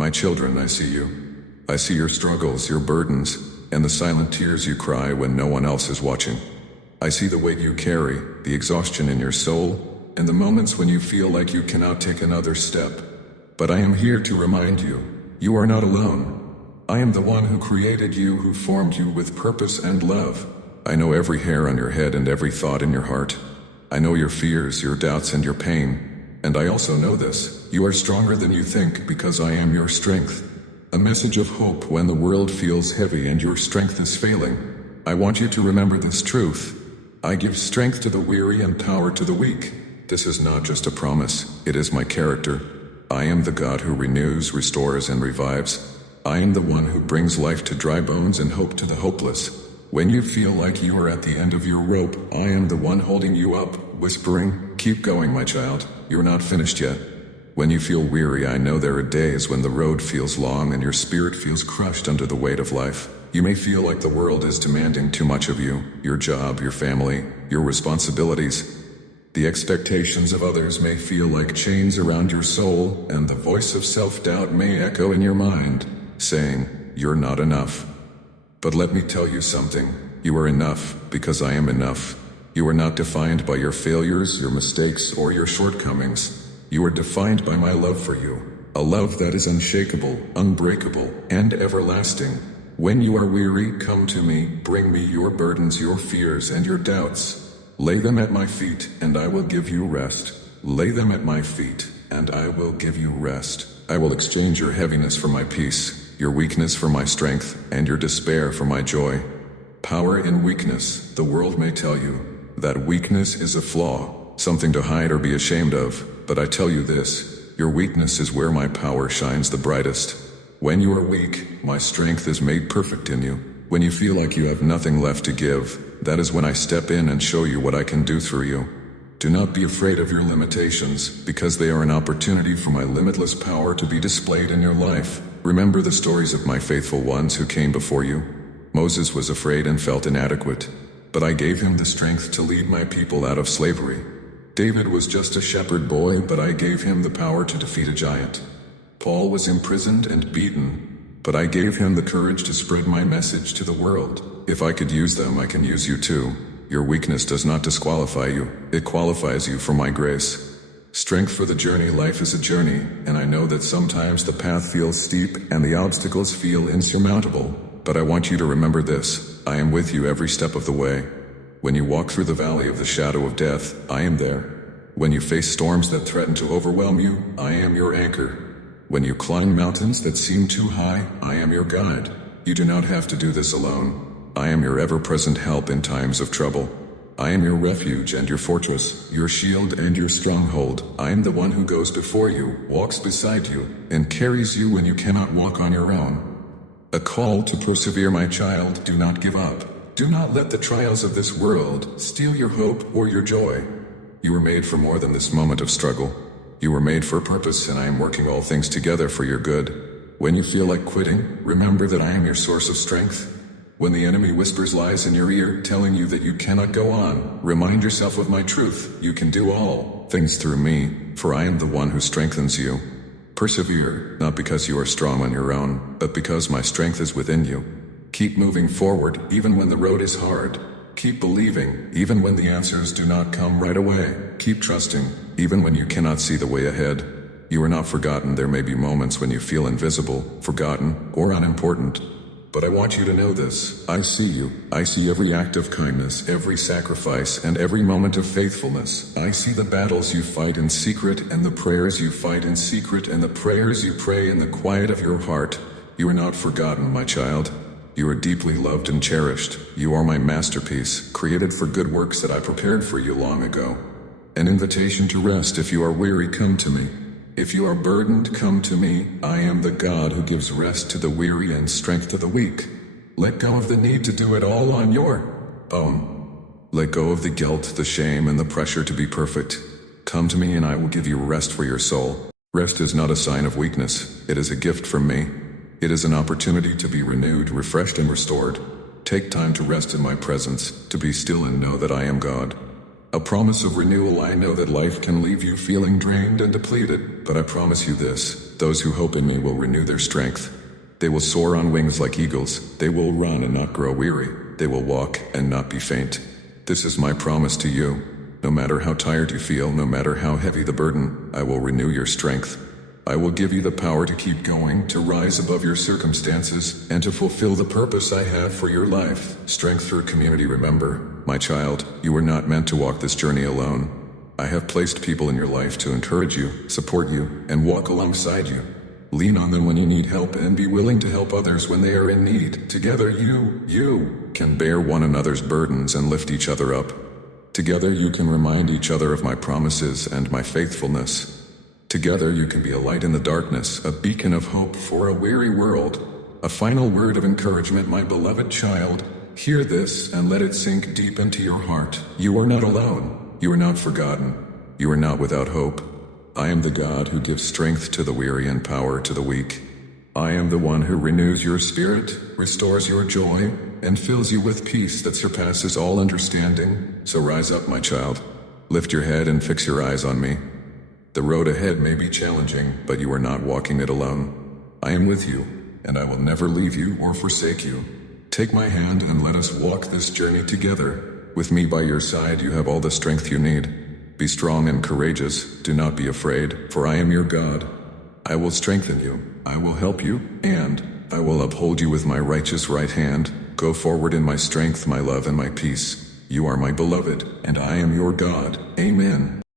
My children, I see you. I see your struggles, your burdens, and the silent tears you cry when no one else is watching. I see the weight you carry, the exhaustion in your soul, and the moments when you feel like you cannot take another step. But I am here to remind you, you are not alone. I am the one who created you, who formed you with purpose and love. I know every hair on your head and every thought in your heart. I know your fears, your doubts, and your pain. And I also know this, you are stronger than you think because I am your strength. A message of hope when the world feels heavy and your strength is failing. I want you to remember this truth. I give strength to the weary and power to the weak. This is not just a promise, it is my character. I am the God who renews, restores, and revives. I am the one who brings life to dry bones and hope to the hopeless. When you feel like you are at the end of your rope, I am the one holding you up, whispering, "Keep going, my child. You're not finished yet." When you feel weary, I know there are days when the road feels long and your spirit feels crushed under the weight of life. You may feel like the world is demanding too much of you, your job, your family, your responsibilities. The expectations of others may feel like chains around your soul, and the voice of self-doubt may echo in your mind, saying, "You're not enough." But let me tell you something. You are enough because I am enough. You are not defined by your failures, your mistakes, or your shortcomings. You are defined by my love for you, a love that is unshakable, unbreakable, and everlasting. When you are weary, come to me, bring me your burdens, your fears, and your doubts. Lay them at my feet, and I will give you rest. Lay them at my feet, and I will give you rest. I will exchange your heaviness for my peace, your weakness for my strength, and your despair for my joy. Power in weakness, the world may tell you. That weakness is a flaw, something to hide or be ashamed of, but I tell you this, your weakness is where my power shines the brightest. When you are weak, my strength is made perfect in you. When you feel like you have nothing left to give, that is when I step in and show you what I can do through you. Do not be afraid of your limitations, because they are an opportunity for my limitless power to be displayed in your life. Remember the stories of my faithful ones who came before you. Moses was afraid and felt inadequate, but I gave him the strength to lead my people out of slavery. David was just a shepherd boy, but I gave him the power to defeat a giant. Paul was imprisoned and beaten, but I gave him the courage to spread my message to the world. If I could use them, I can use you too. Your weakness does not disqualify you, it qualifies you for my grace. Strength for the journey. Life is a journey, and I know that sometimes the path feels steep and the obstacles feel insurmountable, but I want you to remember this, I am with you every step of the way. When you walk through the valley of the shadow of death, I am there. When you face storms that threaten to overwhelm you, I am your anchor. When you climb mountains that seem too high, I am your guide. You do not have to do this alone. I am your ever-present help in times of trouble. I am your refuge and your fortress, your shield and your stronghold. I am the one who goes before you, walks beside you, and carries you when you cannot walk on your own. A call to persevere, my child. Do not give up. Do not let the trials of this world steal your hope or your joy. You were made for more than this moment of struggle. You were made for a purpose, and I am working all things together for your good. When you feel like quitting, remember that I am your source of strength. When the enemy whispers lies in your ear, telling you that you cannot go on, remind yourself of my truth. You can do all things through me, for I am the one who strengthens you. Persevere, not because you are strong on your own, but because my strength is within you. Keep moving forward, even when the road is hard. Keep believing, even when the answers do not come right away. Keep trusting, even when you cannot see the way ahead. You are not forgotten. There may be moments when you feel invisible, forgotten, or unimportant. But I want you to know this. I see you. I see every act of kindness, every sacrifice, and every moment of faithfulness. I see the battles you fight in secret, and the prayers you fight in secret, and the prayers you pray in the quiet of your heart. You are not forgotten, my child. You are deeply loved and cherished. You are my masterpiece, created for good works that I prepared for you long ago. An invitation to rest. If you are weary, come to me. If you are burdened, come to me. I am the God who gives rest to the weary and strength to the weak. Let go of the need to do it all on your own. Let go of the guilt, the shame, and the pressure to be perfect. Come to me and I will give you rest for your soul. Rest is not a sign of weakness. It is a gift from me. It is an opportunity to be renewed, refreshed, and restored. Take time to rest in my presence, to be still and know that I am God. A promise of renewal. I know that life can leave you feeling drained and depleted, but I promise you this: those who hope in me will renew their strength. They will soar on wings like eagles. They will run and not grow weary. They will walk and not be faint. This is my promise to you. No matter how tired you feel, no matter how heavy the burden, I will renew your strength. I will give you the power to keep going, to rise above your circumstances, and to fulfill the purpose I have for your life. Strength through community. Remember, my child, you were not meant to walk this journey alone. I have placed people in your life to encourage you, support you, and walk alongside you. Lean on them when you need help, and be willing to help others when they are in need. Together you can bear one another's burdens and lift each other up. Together you can remind each other of my promises and my faithfulness. Together you can be a light in the darkness, a beacon of hope for a weary world. A final word of encouragement, my beloved child. Hear this and let it sink deep into your heart. You are not alone. You are not forgotten. You are not without hope. I am the God who gives strength to the weary and power to the weak. I am the one who renews your spirit, restores your joy, and fills you with peace that surpasses all understanding. So rise up, my child. Lift your head and fix your eyes on me. The road ahead may be challenging, but you are not walking it alone. I am with you, and I will never leave you or forsake you. Take my hand and let us walk this journey together. With me by your side, you have all the strength you need. Be strong and courageous. Do not be afraid, for I am your God. I will strengthen you. I will help you, and I will uphold you with my righteous right hand. Go forward in my strength, my love, and my peace. You are my beloved, and I am your God. Amen.